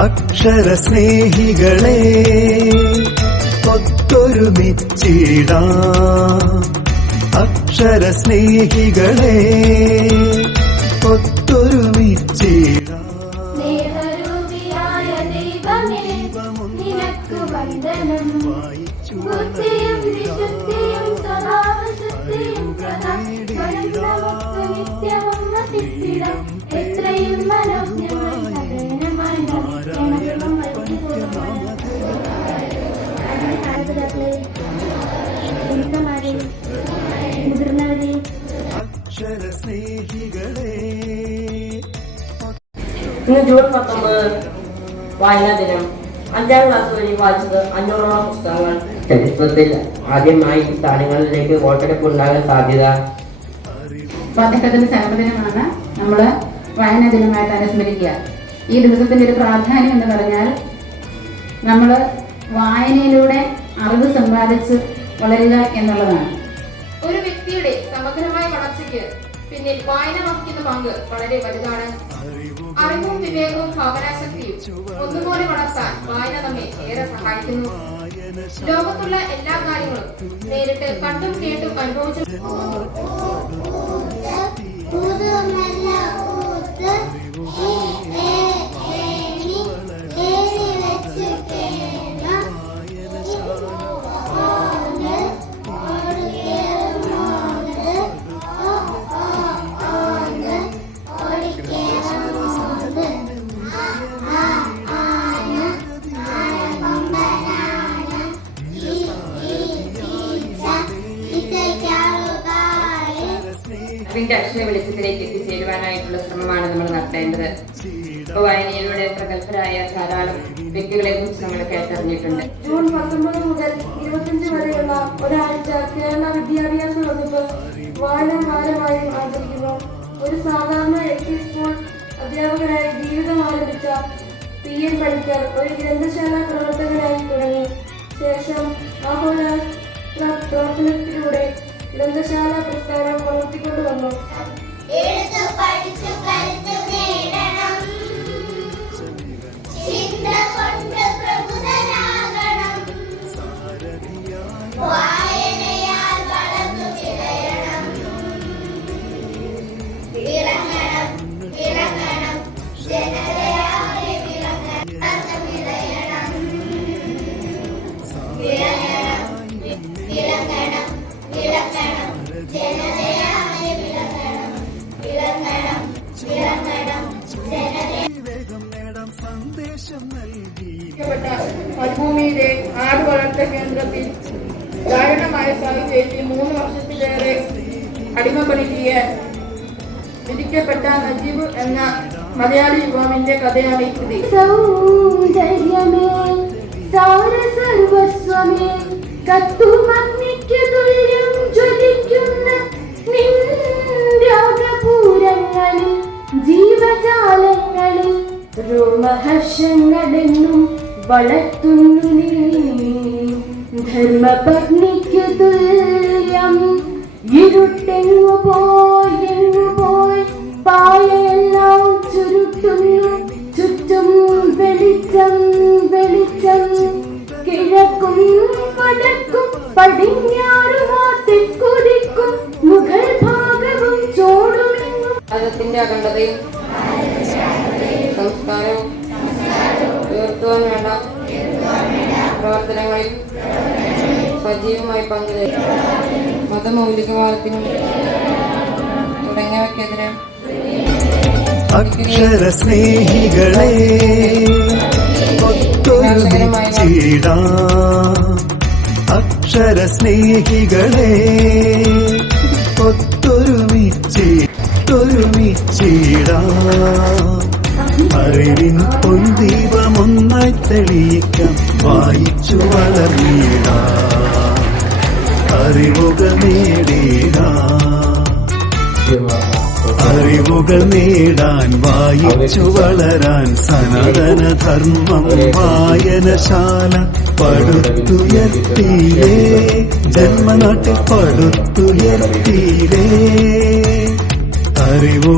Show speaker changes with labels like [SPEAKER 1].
[SPEAKER 1] അക്ഷര സ്നേഹികളെ ഒത്തൊരുമിച്ചിടാ അക്ഷര സ്നേഹികളെ ഒത്തൊരുമിച്ചിടാ
[SPEAKER 2] വിശുദ്ധിയും സ്വഭാവശുദ്ധിയും സദാ വനന്തവത്ത്
[SPEAKER 3] ഇന്ന് ജൂൺ പത്തൊമ്പത് വായനാ ദിനം. അഞ്ചാം ക്ലാസ് വഴി വായിച്ചത് അഞ്ഞൂറോളം പുസ്തകങ്ങൾ. ചരിത്രത്തിൽ ആദ്യമായി സ്ഥാനങ്ങളിലേക്ക് വോട്ടെടുപ്പ് ഉണ്ടാകാൻ സാധ്യത?
[SPEAKER 4] സ്വാതന്ത്ര്യത്തിന് ചരമദിനമാണ് നമ്മൾ വായനാ ദിനമായിട്ട് അനുസ്മരിക്കുക. ഈ ദിവസത്തിന്റെ ഒരു പ്രാധാന്യം എന്ന് പറഞ്ഞാൽ നമ്മൾ വായനയിലൂടെ അറിവ് സമ്പാദിച്ച് വളരുക എന്നുള്ളതാണ്.
[SPEAKER 5] ഒരു വ്യക്തിയുടെ സമഗ്രമായ വളർച്ചയ്ക്ക് പിന്നിൽ വായന വഹിക്കുന്ന പങ്ക് വളരെ വലുതാണ്. അറിവും വിവേകവും ഭാവനാശക്തിയും ഒന്നുപോലെ വളർത്താൻ വായന നമ്മെ ഏറെ സഹായിക്കുന്നു. ലോകത്തുള്ള എല്ലാ കാര്യങ്ങളും നേരിട്ട് കണ്ടും കേട്ടും അനുഭവിച്ചു
[SPEAKER 3] അതിന്റെ അക്ഷര വെളിച്ചത്തിലേക്ക് എത്തിച്ചേരുവാനായിട്ടുള്ള ശ്രമമാണ് നമ്മൾ നടത്തേണ്ടത്. ഇപ്പൊ വായനയിലൂടെ പ്രഗത്ഭരായ ധാരാളം വ്യക്തികളെ കുറിച്ച് നമ്മൾ കേട്ടറിഞ്ഞിട്ടുണ്ട്
[SPEAKER 5] ജൂൺ പത്തൊമ്പത് മുതൽ ഇരുപത്തിയഞ്ച് വരെയുള്ള ഒരാഴ്ച കേരള വിദ്യാഭ്യാസ വകുപ്പ് വായന വാരമായി ആചരിക്കുന്നു. ഒരു സാധാരണ എൽ പി സ്കൂൾ അധ്യാപകരായി ജീവിതം ആരംഭിച്ച പി എൻ പണിക്കർ ഒരു ഗ്രന്ഥശാല പ്രവർത്തകരായി തുടങ്ങി. ഗ്രന്ഥശാല പ്രസ്ഥാനം വളർത്തിക്കൊണ്ടുവന്നു
[SPEAKER 1] സന്ദേശം നൽകി.
[SPEAKER 5] പ്പെട്ട മരുഭൂമിയിലെ ആട് വളർത്ത കേന്ദ്രത്തിൽ ദാരുണമായ സാഹചര്യത്തിൽ മൂന്ന് വർഷത്തിലേറെ അടിമപ്പണി ചെയ്യാൻ വിധിക്കപ്പെട്ട നജീബ് എന്ന മലയാളി യുവാവിന്റെ കഥയാണ് ഈ കൃതി.
[SPEAKER 2] സൗന്ദര്യമേ സാര സർവസ്വമേ രോമഹർഷങ്ങളെന്നും വളർത്തുന്നു നീ. ധർമ്മപത്നിക്ക് തുല്യം ഇരുട്ടെങ്ങു പോയി പോയി. പായയെല്ലാം ചുരുട്ടുന്നു. ചുറ്റും വെളിച്ചം വെളിച്ചം. കിഴക്കും വടക്കും പടിഞ്ഞാറുമാ തെക്കുതിക്കും മുഗൾ ഭാഗവും ചോടുമെങ്ങും.
[SPEAKER 3] സംസ്കാരവും ഉയർത്തുവാൻ വേണ്ട പ്രവർത്തനങ്ങളിൽ സജീവമായി പങ്കുചേരും മതമൗലികവാദത്തിനും തുടങ്ങിയവയ്ക്കെതിരെ
[SPEAKER 1] അക്ഷര സ്നേഹികളെ അക്ഷര സ്നേഹികളെ ഒത്തൊരുമിച്ചിട്ടൊരുമിച്ചിടാ അറിവിൻ തെളിയിക്കാം വായിച്ചു വളർന്നീട. അറിവുകൾ നേടിടാ. അറിവുകൾ നേടാൻ വായിച്ചു വളരാൻ സനാതന ധർമ്മം വായനശാല പടുത്തുയർത്തിയിലേ ജന്മനാട്ടിൽ പടുത്തുയർത്തിയിലേ അറിവു